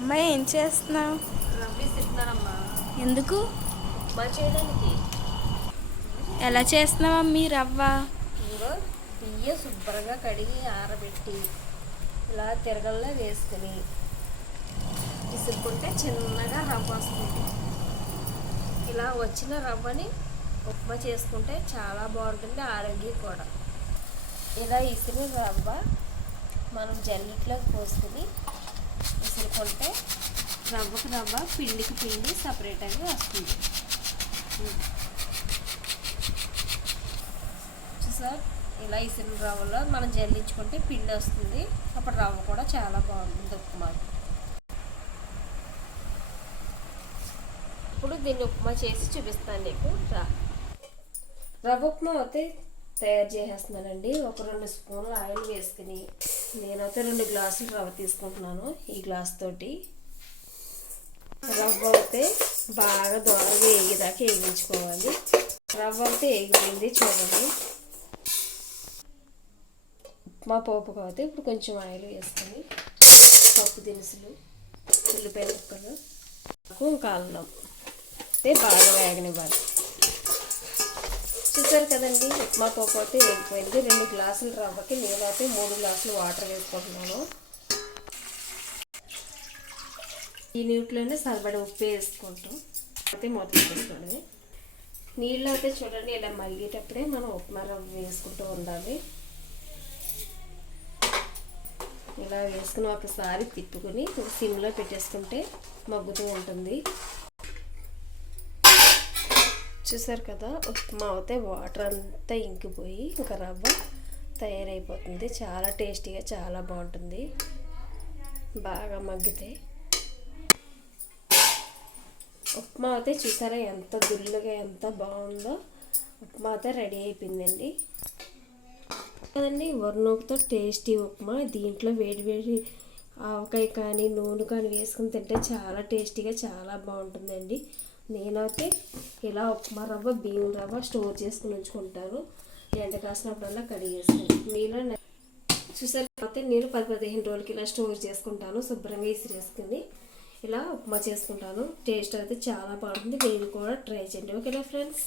అమ్మాయి ఏం చేస్తున్నావు? రవ్వ తింటున్నానమ్మా. ఎందుకు? ఉప్మా చేయడానికి. ఎలా చేస్తున్నావు అమ్మి రవ్వ? ఇంకో బియ్యం శుభ్రంగా కడిగి ఆరబెట్టి ఇలా తిరగల్లో వేసుకుని విసురుకుంటే చిన్నగా రవ్వ వస్తుంది. ఇలా వచ్చిన రవ్వని ఉప్మా చేసుకుంటే చాలా బాగుంటుంది, ఆరోగ్యం కూడా. ఇలా ఇసిరిన రవ్వ మనం జల్లిట్లోకి పోసుకుని విసురుకుంటే రవ్వకు రవ్వ, పిండికి పిండి సపరేట్గా వస్తుంది. చూసారు, ఇలా ఇసిరిన రవ్వలో మనం జల్లించుకుంటే పిండి వస్తుంది. అప్పుడు రవ్వ కూడా చాలా బాగుంటుంది ఉప్మా. ఇప్పుడు దీన్ని ఉప్మా చేసి చూపిస్తాను నీకు. రవ్వ ఉప్మా అయితే తయారు చేసేస్తున్నానండి. ఒక 2 స్పూన్లు ఆయిల్ వేసుకుని నేనైతే 2 గ్లాసులు రవ్వ తీసుకుంటున్నాను. ఈ గ్లాస్ తోటి రవ్వ అయితే బాగా దోరగా వేగేదాకా వేగించుకోవాలి. రవ్వ అయితే వేగిపోయింది చూడండి. ఉప్మా పోపు కాబట్టి ఇప్పుడు కొంచెం ఆయిల్ వేసుకొని పప్పు దినుసులు, ఉల్లిపాయ ముక్కలు, కాళ్ళం అయితే బాగా వేగనివ్వాలి. చూసారు కదండి, ఉప్మా పోపు అయితే వేగిపోయింది. 2 గ్లాసులు రవ్వకి నేనైతే 3 గ్లాసులు వాటర్ వేసుకుంటున్నాను. ఈ నీటిలోనే సరిపడ ఉప్పు వేసుకుంటాం. అయితే మొత్తం వేసుకోండి. నీళ్ళు అయితే చూడండి, ఇలా మరిగేటప్పుడే మనం ఉప్మా రవ్వ వేసుకుంటూ ఉండాలి. ఇలా వేసుకుని ఒకసారి తిప్పుకొని సిమ్లో పెట్టేసుకుంటే మగ్గుతూ ఉంటుంది. చూసారు కదా, ఉప్మా అయితే వాటర్ అంతా ఇంకిపోయి ఒక రవ్వ తయారైపోతుంది. చాలా టేస్టీగా చాలా బాగుంటుంది బాగా మగ్గితే. ఉప్మా అయితే చూసారా ఎంత గుల్లగా ఎంత బాగుందో. ఉప్మా అయితే రెడీ అయిపోయిందండి కదండి. వరినూకతో టేస్టీ ఉప్మా. దీంట్లో వేడి వేడి ఆవకాయ కానీ నూనె కానీ వేసుకుని తింటే చాలా టేస్టీగా చాలా బాగుంటుందండి. నేనైతే ఇలా ఉప్మా రవ్వ, బియ్యం రవ్వ స్టోర్ చేసుకుని ఉంచుకుంటాను. ఎండ కాసినప్పుడల్లా కడిగేసుకుని మీలో చూసారు అయితే నేను 10-15 రోజులకి ఇలా స్టోర్ చేసుకుంటాను. శుభ్రంగా ఇసిరేసుకుని ఇలా ఉప్మా చేసుకుంటాను. టేస్ట్ అయితే చాలా బాగుంటుంది. మీరు కూడా ట్రై చేయండి. ఓకేనా ఫ్రెండ్స్?